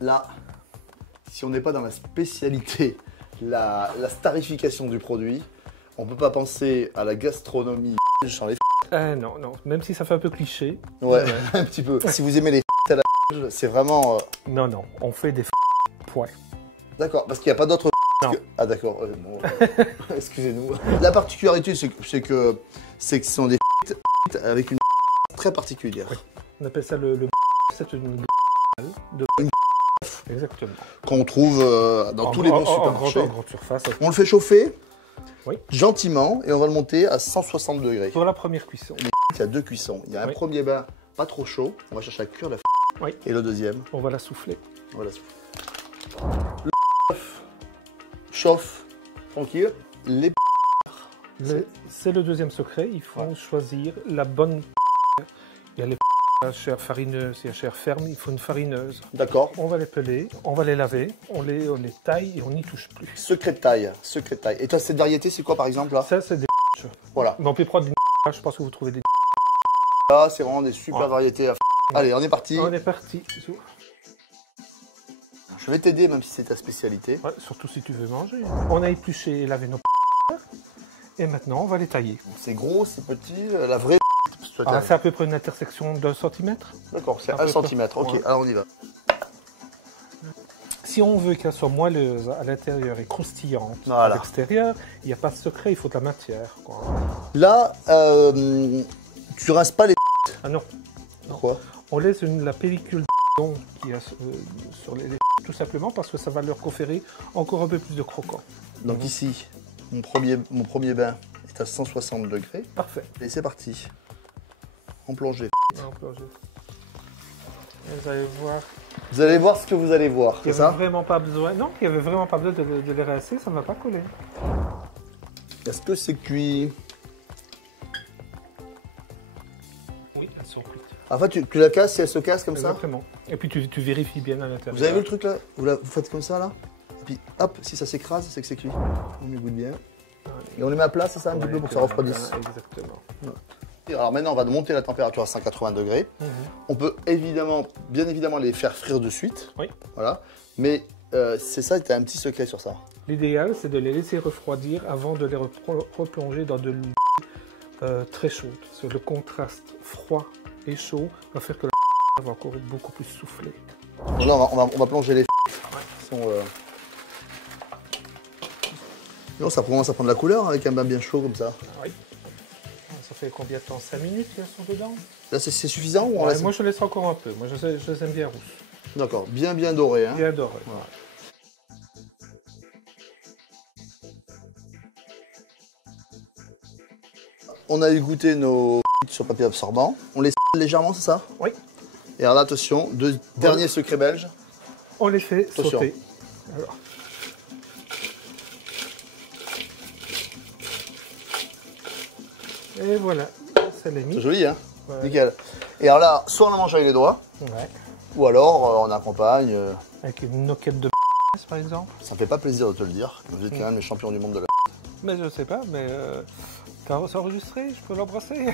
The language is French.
Là, si on n'est pas dans la spécialité, la starification du produit, on peut pas penser à la gastronomie sans les Non, non, même si ça fait un peu cliché. Ouais, un petit peu. Si vous aimez les à la c'est vraiment... Non, non, on fait des points. D'accord, parce qu'il n'y a pas d'autres que... Ah d'accord, bon, excusez-nous. La particularité, c'est que ce sont des avec une très particulière. Oui. On appelle ça c'est une de... Exactement. Qu'on trouve dans tous les bons supermarchés. En grande surface. On le fait chauffer oui. Gentiment et on va le monter à 160 degrés. Pour la première cuisson. Il y a deux cuissons. Il y a un premier bain pas trop chaud. On va chercher à cuire la oui. Et le deuxième. On va la souffler. On va la souffler. Le chauffe tranquille. Les c'est le deuxième secret. Il faut choisir la bonne. Il y a les chair farineuse, il y a chair ferme, il faut une farineuse. D'accord. On va les peler, on va les laver, on les taille et on n'y touche plus. Secret de taille, secret de taille. Et toi, cette variété, c'est quoi par exemple là? Ça, c'est des voilà. Mais on peut prendre je pense que vous trouvez des là, c'est vraiment des super variétés. Allez, on est parti. On est parti. Je vais t'aider même si c'est ta spécialité. Ouais, surtout si tu veux manger. On a épluché et lavé nos et maintenant on va les tailler. C'est gros, c'est petit, la vraie. C'est à peu près une intersection d'1 centimètre. D'accord, c'est 1 centimètre. Ok, alors on y va. Si on veut qu'elle soit moelleuse à l'intérieur et croustillante à l'extérieur, il n'y a pas de secret, il faut de la matière. Quoi. Là, tu rinces pas les... Ah non. Pourquoi? On laisse la pellicule qui a sur les tout simplement parce que ça va leur conférer encore un peu plus de croquant. Donc ici, mon premier bain est à 160 degrés. Parfait. Et c'est parti. En plongée. En plongée. Vous allez voir. Vous allez voir ce que vous allez voir, c'est ça? Vraiment pas besoin. Non, il n'y avait vraiment pas besoin de les rincer, ça ne va pas coller. Est-ce que c'est cuit? Oui, elles sont cuites. Enfin, tu la casses et elle se casse comme exactement. Ça? Et puis tu vérifies bien à l'intérieur. Vous avez vu le truc là? Vous faites comme ça là? Et puis hop, si ça s'écrase, c'est que c'est cuit. On y goûte bien. Et on les met à plat, c'est ça, un petit peu pour que ça refroidisse? Exactement. Ouais. Alors maintenant, on va monter la température à 180 degrés. On peut bien évidemment les faire frire de suite. Oui. Voilà. Mais c'est ça, tu as un petit secret sur ça. L'idéal, c'est de les laisser refroidir avant de les replonger dans de l'huile très chaude. Parce que le contraste froid et chaud va faire que la va encore beaucoup plus souffler. Donc là, on va plonger les Non, ça commence à prendre la couleur avec un bain bien chaud comme ça. Oui. Ça fait combien de temps? 5 minutes qu'elles sont dedans? Là, c'est suffisant ou on laisse... Moi, je laisse encore un peu. Moi, je les aime bien rousses. D'accord, bien doré. Hein. Bien doré. Voilà. On a eu goûté nos sur papier absorbant. On les légèrement, c'est ça? Oui. Et alors là, attention, dernier secret belge. On les fait sauter. Alors. Et voilà, ça l'est mis. C'est joli, hein? Ouais. Nickel. Et alors là, soit on la mange avec les doigts, ou alors on accompagne... Avec une noquette de par exemple. Ça me fait pas plaisir de te le dire, vous êtes quand même les champions du monde de la... Mais je sais pas, mais t'as enregistré, je peux l'embrasser.